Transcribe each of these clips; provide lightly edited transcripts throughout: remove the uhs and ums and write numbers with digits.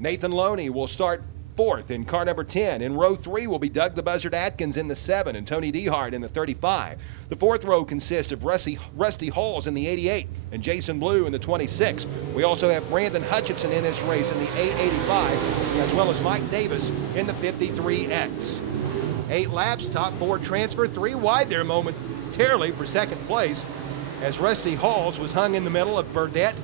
Nathan Loney will start fourth in car number 10. In row 3 will be Doug the Buzzard Atkins in the 7 and Tony Dehart in the 35. The fourth row consists of Rusty Halls in the 88 and Jason Blue in the 26. We also have Brandon Hutchinson in this race in the A85, as well as Mike Davis in the 53X. 8 laps, top 4 transfer, 3 wide there momentarily for second place, as Rusty Halls was hung in the middle of Burdett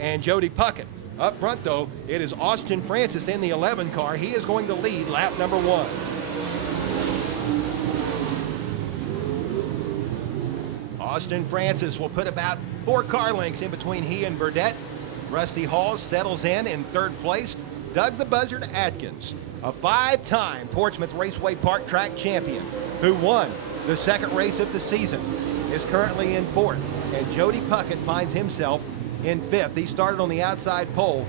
and Jody Puckett. Up front, though, it is Austin Francis in the 11 car. He is going to lead lap number 1. Austin Francis will put about 4 car lengths in between he and Burdett. Rusty Halls settles in third place. Doug the Buzzard Atkins, a 5-time Portsmouth Raceway Park Track champion who won the second race of the season, is currently in 4th. And Jody Puckett finds himself in 5th. He started on the outside pole.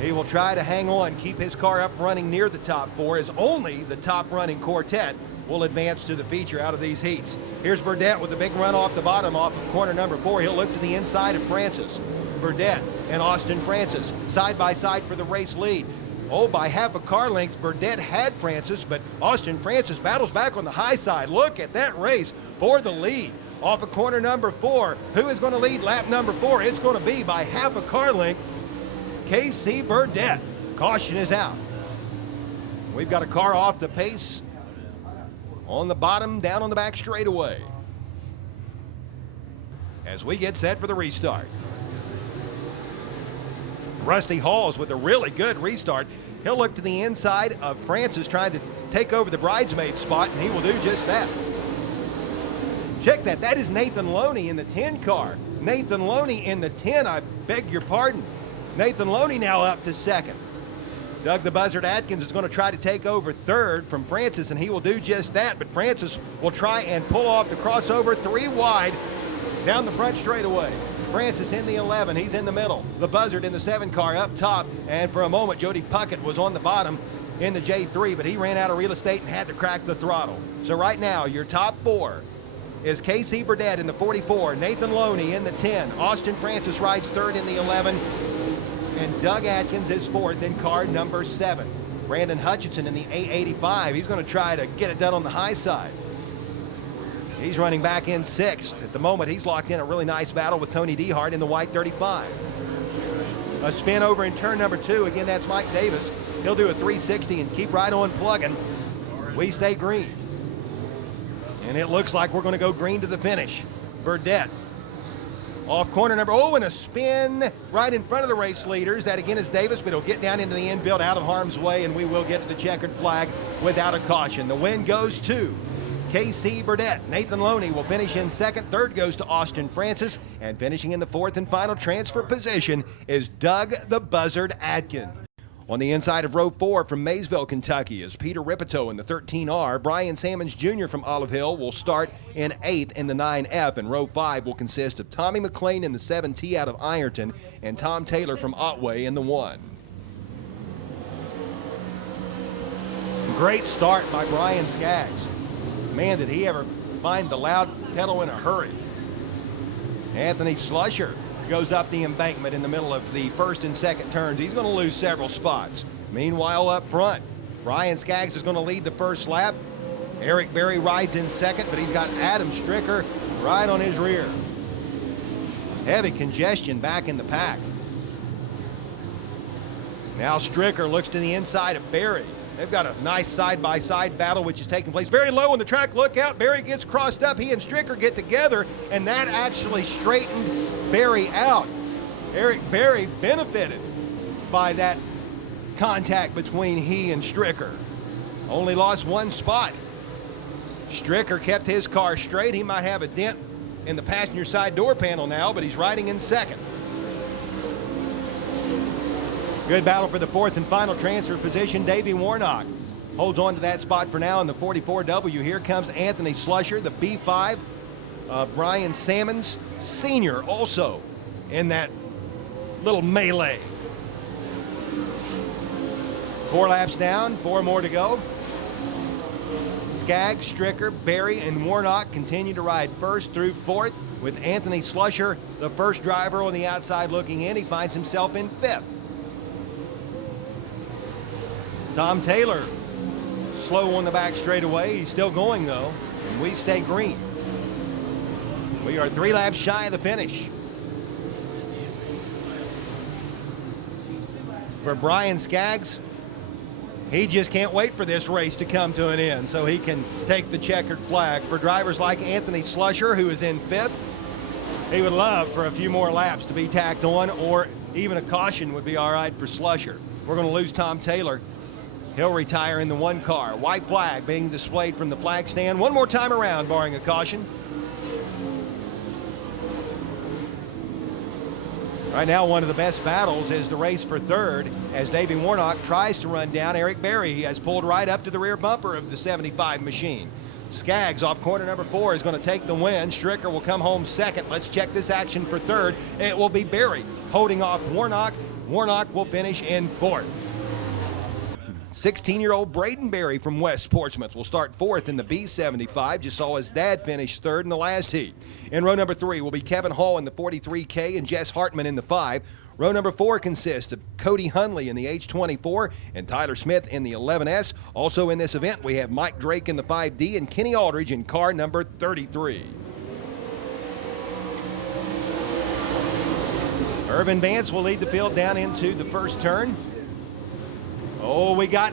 He will try to hang on, keep his car up running near the top 4, as only the top running quartet will advance to the feature out of these heats. Here's Burdett with a big run off the bottom off of corner number 4. He'll look to the inside of Francis. Burdett and Austin Francis side by side for the race lead. Oh, by half a car length, Burdett had Francis, but Austin Francis battles back on the high side. Look at that race for the lead. Off of corner number 4, who is going to lead lap number 4? It's going to be by half a car length, KC Burdett. Caution is out. We've got a car off the pace on the bottom, down on the back straightaway, as we get set for the restart. Rusty Halls with a really good restart. He'll look to the inside of Francis, trying to take over the bridesmaid spot, and he will do just that. Check that. That is Nathan Loney in the 10 car. Nathan Loney in the 10, I beg your pardon. Nathan Loney now up to 2nd. Doug the Buzzard Atkins is going to try to take over 3rd from Francis, and he will do just that, but Francis will try and pull off the crossover 3 wide down the front straightaway. Francis in the 11, he's in the middle. The Buzzard in the 7 car up top, and for a moment Jody Puckett was on the bottom in the J3, but he ran out of real estate and had to crack the throttle. So right now, your top 4 is KC Burdett in the 44, Nathan Loney in the 10, Austin Francis rides 3rd in the 11, and Doug Atkins is 4th in car number 7. Brandon Hutchinson in the A85, he's going to try to get it done on the high side. He's running back in 6th. At the moment, he's locked in a really nice battle with Tony Dehart in the white 35. A spin over in turn number 2, again, that's Mike Davis. He'll do a 360 and keep right on plugging. We stay green. And it looks like we're going to go green to the finish. Burdett off corner number, and a spin right in front of the race leaders. That again is Davis, but he'll get down into the infield out of harm's way, and we will get to the checkered flag without a caution. The win goes to KC Burdett. Nathan Loney will finish in 2nd. 3rd goes to Austin Francis, and finishing in the 4th and final transfer position is Doug the Buzzard Atkins. On the inside of row 4 from Maysville, Kentucky is Peter Ripito in the 13R. Brian Sammons Jr. from Olive Hill will start in 8th in the 9F, and row 5 will consist of Tommy McLean in the 7T out of Ironton and Tom Taylor from Otway in the 1. Great start by Brian Skaggs. Man, did he ever find the loud pedal in a hurry. Anthony Slusher goes up the embankment in the middle of the 1st and 2nd turns. He's going to lose several spots. Meanwhile, up front, Brian Skaggs is going to lead the 1st lap. Eric Berry rides in 2nd, but he's got Adam Stricker right on his rear. Heavy congestion back in the pack. Now Stricker looks to the inside of Berry. They've got a nice side-by-side battle which is taking place very low on the track. Look out, Berry gets crossed up. He and Stricker get together, and that actually straightened Berry out. Eric Berry benefited by that contact between he and Stricker. Only lost 1 spot. Stricker kept his car straight. He might have a dent in the passenger side door panel now, but he's riding in 2nd. Good battle for the 4th and final transfer position. Davey Warnock holds on to that spot for now in the 44W. Here comes Anthony Slusher, the B5. Brian Sammons Sr. also in that little melee. 4 laps down, 4 more to go. Skaggs, Stricker, Berry, and Warnock continue to ride 1st through 4th, with Anthony Slusher, the 1st driver on the outside looking in. He finds himself in 5th. Tom Taylor slow on the back straightaway. He's still going though, and we stay green. We are 3 laps shy of the finish. For Brian Skaggs, he just can't wait for this race to come to an end so he can take the checkered flag. For drivers like Anthony Slusher, who is in 5th, he would love for a few more laps to be tacked on, or even a caution would be all right for Slusher. We're going to lose Tom Taylor. He'll retire in the 1 car. White flag being displayed from the flag stand one more time around, barring a caution. Right now, one of the best battles is the race for 3rd as Davey Warnock tries to run down Eric Berry. He has pulled right up to the rear bumper of the 75 machine. Skaggs off corner number 4 is going to take the win. Stricker will come home 2nd. Let's check this action for 3rd. It will be Berry holding off Warnock. Warnock will finish in 4th. 16-year-old Braden Berry from West Portsmouth will start 4th in the B75. Just saw his dad finish 3rd in the last heat. In row number 3 will be Kevin Hall in the 43K and Jess Hartman in the 5. Row number 4 consists of Cody Hunley in the H24 and Tyler Smith in the 11S. Also in this event, we have Mike Drake in the 5D and Kenny Aldridge in car number 33. Irvin Vance will lead the field down into the first turn. Oh, we got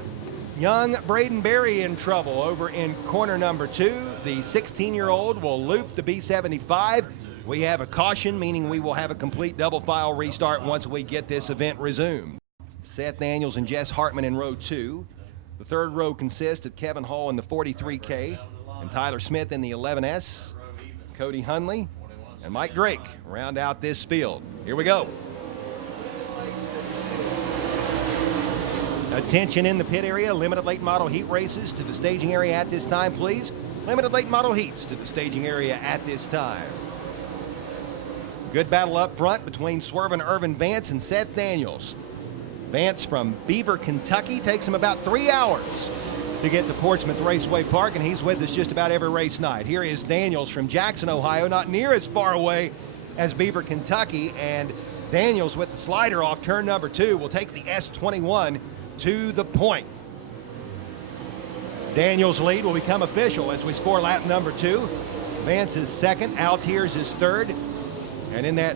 young Braden Berry in trouble over in corner number 2. The 16-year-old will loop the B75. We have a caution, meaning we will have a complete double file restart once we get this event resumed. Seth Daniels and Jess Hartman in row 2. The 3rd row consists of Kevin Hall in the 43K and Tyler Smith in the 11S. Cody Hunley and Mike Drake round out this field. Here we go. Attention in the pit area. Limited late model heat races to the staging area at this time, please. Limited late model heats to the staging area at this time. Good battle up front between Swervin' Irvin Vance and Seth Daniels. Vance from Beaver, Kentucky takes him about 3 hours to get to Portsmouth Raceway Park, and he's with us just about every race night. Here is Daniels from Jackson, Ohio, not near as far away as Beaver, Kentucky, and Daniels with the slider off turn number 2 will take the S21 to the point. Daniels' lead will become official as we score lap number 2. Vance is 2nd, Altiers is 3rd, and in that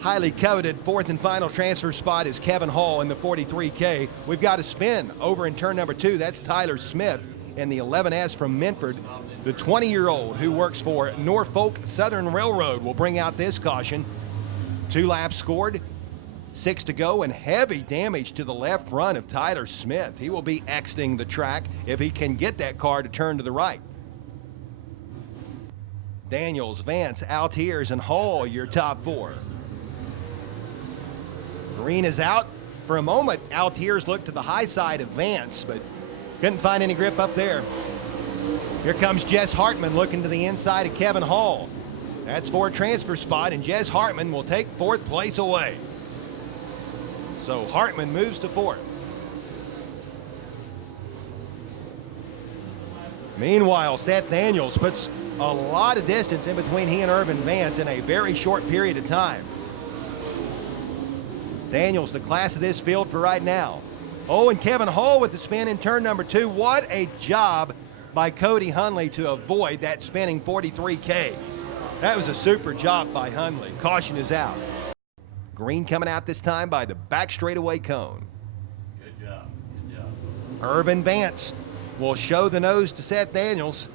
highly coveted 4th and final transfer spot is Kevin Hall in the 43K. We've got a spin over in turn number 2. That's Tyler Smith in the 11S from Minford. The 20-year-old who works for Norfolk Southern Railroad will bring out this caution. 2 laps scored, 6 to go, and heavy damage to the left front of Tyler Smith. He will be exiting the track if he can get that car to turn to the right. Daniels, Vance, Altiers, and Hall, your top 4. Green is out. For a moment, Altiers looked to the high side of Vance, but couldn't find any grip up there. Here comes Jess Hartman looking to the inside of Kevin Hall. That's for a transfer spot, and Jess Hartman will take 4th place away. So Hartman moves to 4th. Meanwhile, Seth Daniels puts a lot of distance in between he and Irvin Vance in a very short period of time. Daniels, the class of this field for right now. Oh, and Kevin Hall with the spin in turn number 2. What a job by Cody Hunley to avoid that spinning 43K. That was a super job by Hunley. Caution is out. Green coming out this time by the back straightaway cone. Good job. Good job. Irvin Vance will show the nose to Seth Daniels.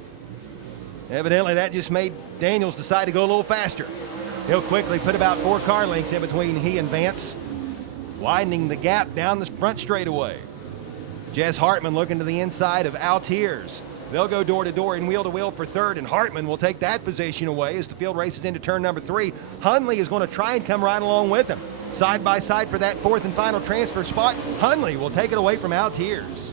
Evidently, that just made Daniels decide to go a little faster. He'll quickly put about 4 car lengths in between he and Vance, widening the gap down the front straightaway. Jess Hartman looking to the inside of Altiers. They'll go door to door and wheel to wheel for 3rd, and Hartman will take that position away as the field races into turn number 3. Hunley is going to try and come right along with him. Side by side for that 4th and final transfer spot. Hunley will take it away from Altiers.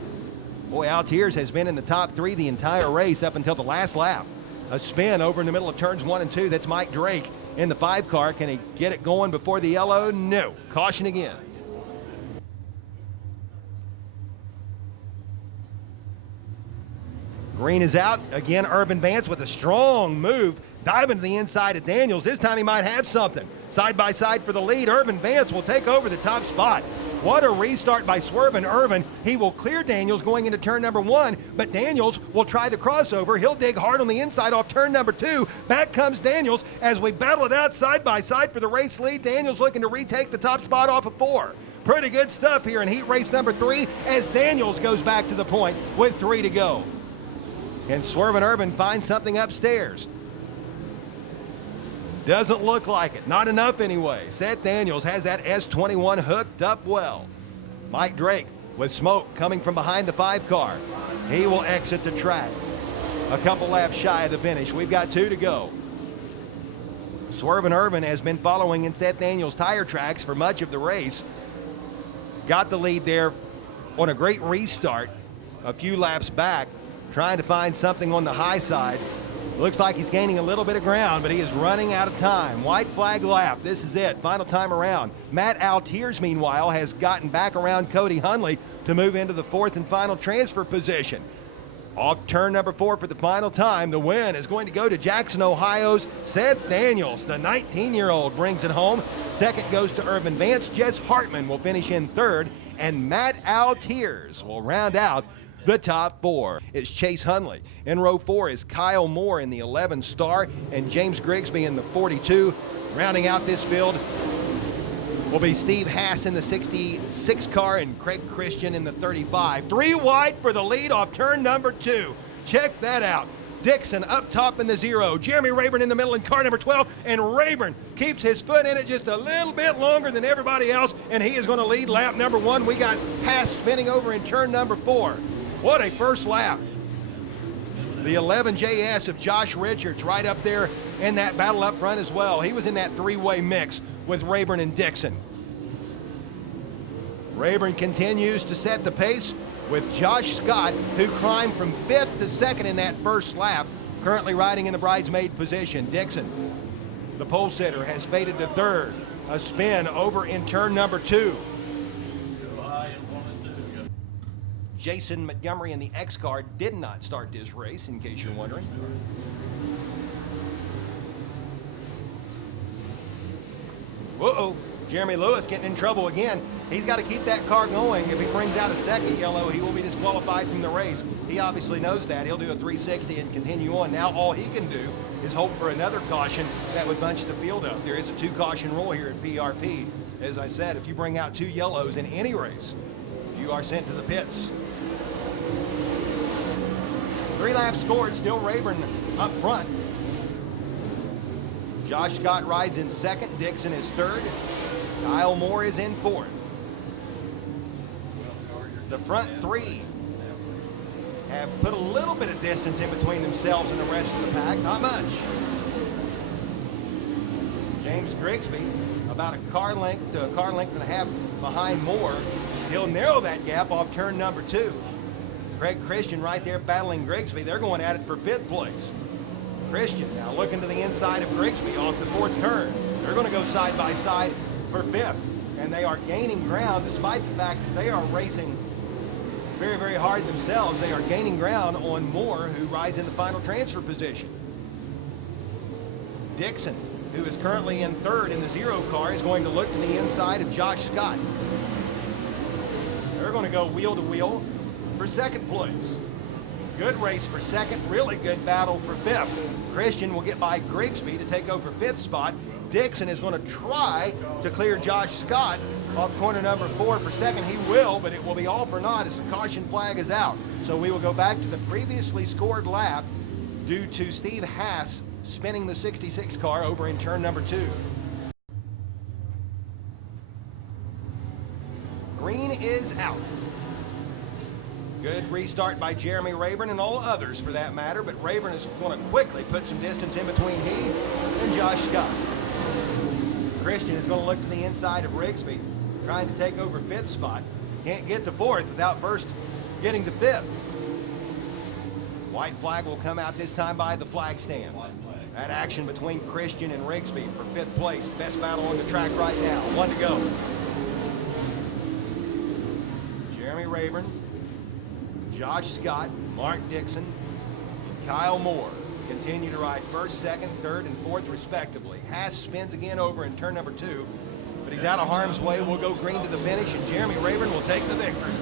Boy, Altiers has been in the top 3 the entire race up until the last lap. A spin over in the middle of turns 1 and 2. That's Mike Drake in the 5 car. Can he get it going before the yellow? No. Caution again. Green is out. Again, Irvin Vance with a strong move, diving to the inside of Daniels. This time he might have something. Side by side for the lead. Irvin Vance will take over the top spot. What a restart by Swervin' Irvin. He will clear Daniels going into turn number 1, but Daniels will try the crossover. He'll dig hard on the inside off turn number 2. Back comes Daniels as we battle it out side by side for the race lead. Daniels looking to retake the top spot off of 4. Pretty good stuff here in heat race number 3 as Daniels goes back to the point with 3 to go. And Swervin' Irvin finds something upstairs. Doesn't look like it. Not enough anyway. Seth Daniels has that S21 hooked up well. Mike Drake with smoke coming from behind the 5 car. He will exit the track. A couple laps shy of the finish. We've got 2 to go. Swervin' Irvin has been following in Seth Daniels' tire tracks for much of the race. Got the lead there on a great restart a few laps back, trying to find something on the high side. Looks like he's gaining a little bit of ground, but he is running out of time. White flag lap. This is it. Final time around. Matt Altiers, meanwhile, has gotten back around Cody Hunley to move into the 4th and final transfer position. Off turn number 4 for the final time. The win is going to go to Jackson, Ohio's Seth Daniels. The 19-year-old brings it home. Second goes to Irvin Vance. Jess Hartman will finish in 3rd, and Matt Altiers will round out the top 4. It's Chase Hunley. In row 4 is Kyle Moore in the 11 star and James Grigsby in the 42. Rounding out this field will be Steve Haas in the 66 car and Craig Christian in the 35. 3 wide for the lead off turn number 2. Check that out. Dixon up top in the 0. Jeremy Rayburn in the middle in car number 12. And Rayburn keeps his foot in it just a little bit longer than everybody else. And he is going to lead lap number 1. We got Haas spinning over in turn number 4. What a first lap. The 11 JS of Josh Richards right up there in that battle up front as well. He was in that 3-way mix with Rayburn and Dixon. Rayburn continues to set the pace with Josh Scott, who climbed from 5th to 2nd in that first lap, currently riding in the bridesmaid position. Dixon, the pole sitter, has faded to 3rd. A spin over in turn number 2. Jason Montgomery in the X car did not start this race, in case you're wondering. Uh-oh, Jeremy Lewis getting in trouble again. He's got to keep that car going. If he brings out a second yellow, he will be disqualified from the race. He obviously knows that. He'll do a 360 and continue on. Now all he can do is hope for another caution that would bunch the field up. There is a 2-caution rule here at PRP. As I said, if you bring out 2 yellows in any race, you are sent to the pits. 3 laps scored, still Rayburn up front. Josh Scott rides in 2nd, Dixon is 3rd, Kyle Moore is in 4th. The front 3 have put a little bit of distance in between themselves and the rest of the pack, not much. James Grigsby, about a car length and a half behind Moore. He'll narrow that gap off turn number 2. Craig Christian right there battling Grigsby. They're going at it for 5th place. Christian now looking to the inside of Grigsby off the 4th turn. They're going to go side by side for 5th. And they are gaining ground despite the fact that they are racing very, very hard themselves. They are gaining ground on Moore, who rides in the final transfer position. Dixon, who is currently in 3rd in the 0 car, is going to look to the inside of Josh Scott. They're going to go wheel to wheel for 2nd place. Good race for 2nd, really good battle for 5th. Christian will get by Grigsby to take over 5th spot. Dixon is going to try to clear Josh Scott off corner number 4 for 2nd. He will, but it will be all for naught as the caution flag is out. So we will go back to the previously scored lap due to Steve Haas spinning the 66 car over in turn number 2. Green is out. Good restart by Jeremy Rayburn and all others for that matter, but Rayburn is going to quickly put some distance in between he and Josh Scott. Christian is going to look to the inside of Rigsby, trying to take over 5th spot. Can't get to 4th without first getting to 5th. White flag will come out this time by the flag stand. That action between Christian and Rigsby for 5th place. Best battle on the track right now. 1 to go. Jeremy Rayburn, Josh Scott, Mark Dixon, and Kyle Moore continue to ride 1st, 2nd, 3rd, and 4th respectively. Haas spins again over in turn number 2. but he's out of harm's way. We'll go green to the finish, and Jeremy Rayburn will take the victory.